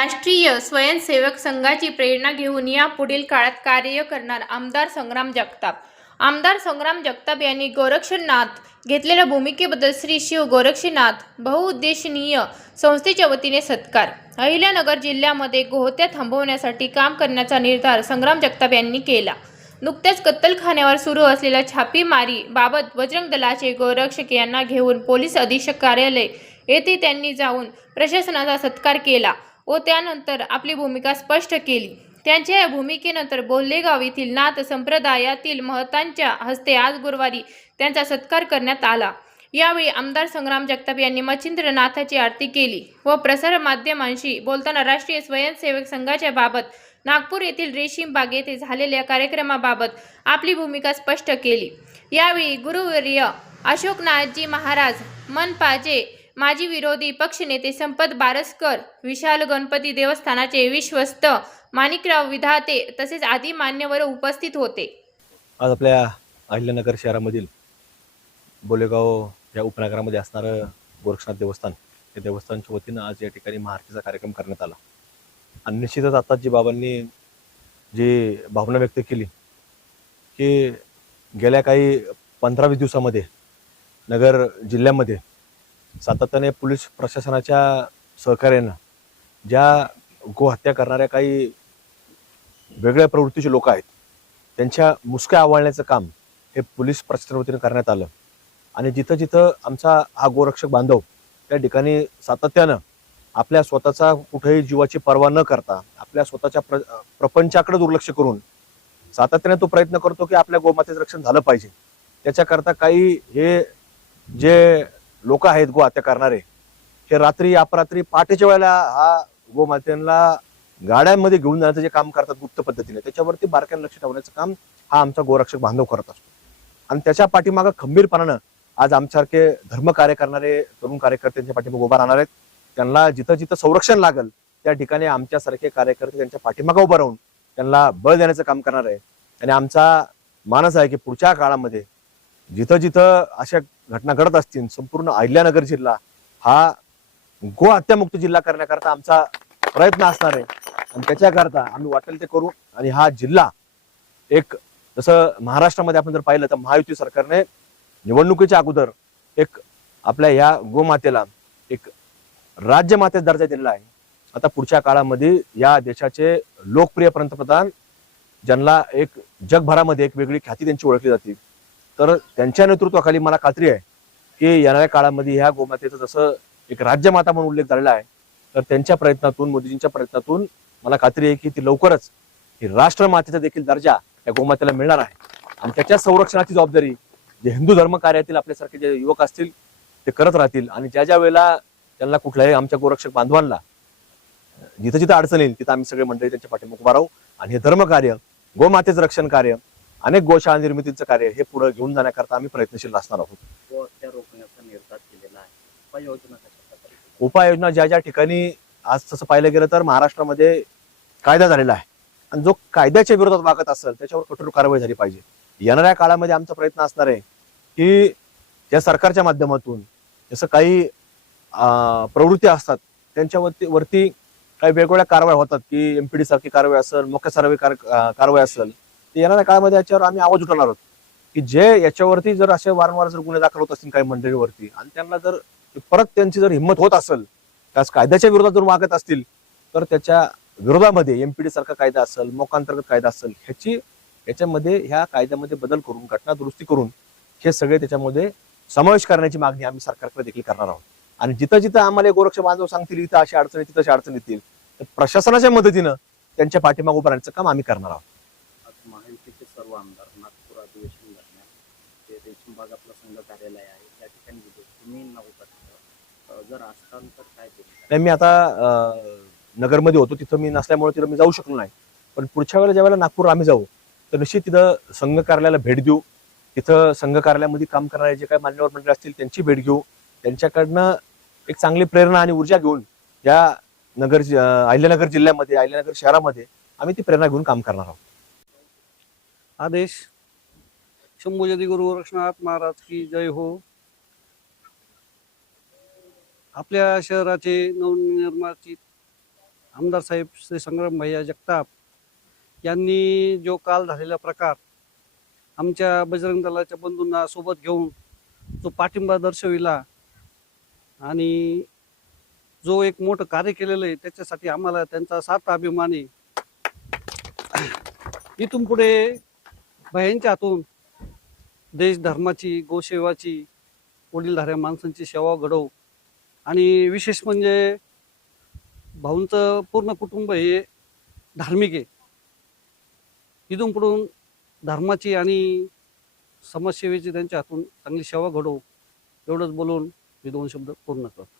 राष्ट्रीय स्वयंसेवक संघाची प्रेरणा घेऊन या पुढील काळात कार्य करणार आमदार संग्राम जगताप. आमदार संग्राम जगताप यांनी गोरक्षनाथ घेतलेल्या भूमिकेबद्दल श्री शिव गोरक्षनाथ बहुउद्देशनीय संस्थेच्या वतीने सत्कार. अहिल्यानगर जिल्ह्यामध्ये गोहत्या थांबवण्यासाठी काम करण्याचा निर्धार संग्राम जगताप यांनी केला. नुकत्याच कत्तलखान्यावर सुरू असलेल्या छापेमारी बाबत बजरंग दलाचे गोरक्षक यांना घेऊन पोलीस अधीक्षक कार्यालय येथे त्यांनी जाऊन प्रशासनाचा सत्कार केला. व त्यानंतर आपली भूमिका स्पष्ट केली. त्यांच्या या भूमिकेनंतर बोल्लेगाव येथील नाथ संप्रदायातील महतांच्या हस्ते आज गुरुवारी त्यांचा सत्कार करण्यात आला. यावेळी आमदार संग्राम जगताप यांनी मच्छिंद्रनाथाची आरती केली व प्रसार माध्यमांशी बोलताना राष्ट्रीय स्वयंसेवक संघाच्या बाबत नागपूर येथील रेशीम बाग येथे झालेल्या कार्यक्रमाबाबत आपली भूमिका स्पष्ट केली. यावेळी गुरुवर्य अशोकनाथजी महाराज मनपाचे माजी विरोधी पक्षनेते संपत बारसकर विशाल गणपती देवस्थानाचे विश्वस्त माणिकराव विधाते तसेच आदी मान्यवर उपस्थित होते. आज आपल्या अहिल्यानगर शहरामधील बोलेगाव या उपनगरामध्ये असणारं गोरक्षनाथ देवस्थान या देवस्थानच्या वतीनं आज या ठिकाणी महाआरतीचा कार्यक्रम करण्यात आला. आणि निश्चितच आता जी बाबांनी जी भावना व्यक्त केली की गेल्या काही पंधरा वीस दिवसामध्ये नगर जिल्ह्यामध्ये सातत्याने पोलीस प्रशासनाच्या सहकार्यानं ज्या गोहत्या करणाऱ्या काही वेगळ्या प्रवृत्तीचे लोक आहेत त्यांच्या मुसक्या आवळण्याचं काम हे पोलीस प्रशासना वतीने करण्यात आलं. आणि जिथं जिथं आमचा हा गोरक्षक बांधव त्या ठिकाणी सातत्यानं आपल्या स्वतःचा कुठेही जीवाची पर्वा न करता आपल्या स्वतःच्या प्र प्रपंचाकडे दुर्लक्ष करून सातत्याने तो प्रयत्न करतो की आपल्या गोमातेचं रक्षण झालं पाहिजे. त्याच्याकरता काही हे जे लोक आहेत गो हत्या करणारे. हे रात्री अपरात्री पहाटेच्या वेळेला हा गोमातेला गाड्यांमध्ये घेऊन जाण्याचं जे काम करतात गुप्त पद्धतीने त्याच्यावरती बारकाईने लक्ष ठेवण्याचं काम हा आमचा गोरक्षक बांधव करत असतो. आणि त्याच्या पाठीमागं खंबीरपणानं आज आमच्यासारखे धर्म कार्य करणारे तरुण कार्यकर्त्यांच्या पाठीमागे उभा राहणार आहेत. त्यांना जिथं जिथं संरक्षण लागल त्या ठिकाणी आमच्यासारखे कार्यकर्ते त्यांच्या पाठीमागे उभं राहून त्यांना बळ देण्याचं काम करणार आहे आणि आमचा मानस आहे की पुढच्या काळामध्ये जिथं जिथं अशा घटना घडत असतील संपूर्ण अहिल्यानगर जिल्हा हा गो हत्यामुक्त जिल्हा करण्याकरता आमचा प्रयत्न असणार आहे. आणि त्याच्याकरता आम्ही वाटेल ते करू. आणि हा जिल्हा एक जसं महाराष्ट्रामध्ये आपण जर पाहिलं तर महायुती सरकारने निवडणुकीच्या अगोदर एक आपल्या ह्या गोमातेला एक राज्यमातेचा दर्जा दिलेला आहे. आता पुढच्या काळामध्ये या देशाचे लोकप्रिय पंतप्रधान ज्यांना एक जगभरामध्ये एक वेगळी ख्याती त्यांची ओळखली जाते. तर त्यांच्या नेतृत्वाखाली मला खात्री आहे की येणाऱ्या काळामध्ये ह्या गोमातेचं जसं एक राज्यमाता म्हणून उल्लेख झालेला आहे तर त्यांच्या प्रयत्नातून मोदीजींच्या प्रयत्नातून मला खात्री आहे की ती लवकरच ही राष्ट्रमातेचा देखील दर्जा या गोमातेला मिळणार आहे. आणि त्याच्या संरक्षणाची जबाबदारी जे हिंदू धर्म कार्यातील आपल्यासारखे जे युवक असतील ते करत राहतील. आणि ज्या ज्या वेळेला त्यांना कुठल्याही आमच्या गोरक्षक बांधवांना जिथं जिथं अडचण येईल तिथं आम्ही सगळे मंडळी त्यांच्या पाठीमुख उभा राहू. आणि हे धर्मकार्य गोमातेचं रक्षण कार्य अनेक गोशाळा निर्मितीचं कार्य हे पुढे घेऊन जाण्याकरता आम्ही प्रयत्नशील असणार आहोत. व त्या रोखण्याचा निर्धार केलेला आहे. उपाययोजना ज्या ज्या ठिकाणी आज तसं पाहिलं गेलं तर महाराष्ट्रामध्ये कायदा झालेला आहे. आणि जो कायद्याच्या विरोधात वागत असेल त्याच्यावर कठोर कारवाई झाली पाहिजे. येणाऱ्या काळामध्ये आमचा प्रयत्न असणार आहे की या सरकारच्या माध्यमातून जसं काही प्रवृत्ती असतात त्यांच्या वरती काही वेगवेगळ्या कारवाई होतात की एमपीडी सारखी कारवाई असेल मुख्य सर्वे कारवाई असेल. येणाऱ्या काळामध्ये याच्यावर आम्ही आवाज उठवणार आहोत. की जे याच्यावरती जर असे वारंवार जर गुन्हे दाखल होत असतील काही मंडळीवरती आणि त्यांना जर परत त्यांची जर हिंमत होत असेल त्याच कायद्याच्या विरोधात जर मागत असतील तर त्याच्या विरोधामध्ये एमपीडी सारखा कायदा असेल मोकांतर्गत कायदा असेल ह्याची याच्यामध्ये ह्या कायद्यामध्ये बदल करून घटना दुरुस्ती करून हे सगळे त्याच्यामध्ये समावेश करण्याची मागणी आम्ही सरकारकडे देखील करणार आहोत. आणि जिथं जिथं आम्हाला गोरक्ष बांधव सांगतील इथं अशी अडचणी तिथं अशी अडचण येतील तर प्रशासनाच्या मदतीनं त्यांच्या पाठीमागे उभारण्याचं काम आम्ही करणार आहोत. सर्व आमदार नागपूर अधिवेशन दरम्यान जे रेशीमबाग आपलं संघ कार्यालय आहे. त्या ठिकाणी गेले. तुम्ही जर असताल तर काय नाही मी आता अं, नगरमध्ये होतो. तिथं मी नसल्यामुळे तिथं मी जाऊ शकलो नाही. पण पुढच्या वेळेला ज्यावेळेला नागपूर आम्ही जाऊ तर निश्चित तिथं संघ कार्यालयाला भेट देऊ. तिथं संघ कार्यालयामध्ये काम करणारे जे काही मान्यवर मंडळ असतील त्यांची भेट घेऊ. त्यांच्याकडनं एक चांगली प्रेरणा आणि ऊर्जा घेऊन या नगर जि- अं, अहिल्यानगर जिल्ह्यामध्ये अहिल्यानगर शहरामध्ये आम्ही ती प्रेरणा घेऊन काम करणार आहोत. आदेश. शंभूजदी गुरु गोरक्षनाथ महाराज की जय हो. आपल्या शहराचे नवनिर्माचित आमदार साहेब श्री संग्राम भैया जगताप यांनी जो काल झालेला प्रकार आमच्या बजरंग दलाच्या बंधूंना सोबत घेऊन जो पाठिंबा दर्शविला आणि जो एक मोठं कार्य केलेलं आहे त्याच्यासाठी आम्हाला त्यांचा साथ अभिमान आहे इथून पुढे भयांच्या हातून देश धर्माची गोसेवाची वडीलधाऱ्या माणसांची सेवा घडवू. आणि विशेष म्हणजे भाऊंचं पूर्ण कुटुंब हे धार्मिक आहे. इथून पुढून धर्माची आणि समाजसेवेची त्यांच्या हातून चांगली सेवा घडवू. एवढंच बोलून मी दोन शब्द पूर्ण करतो.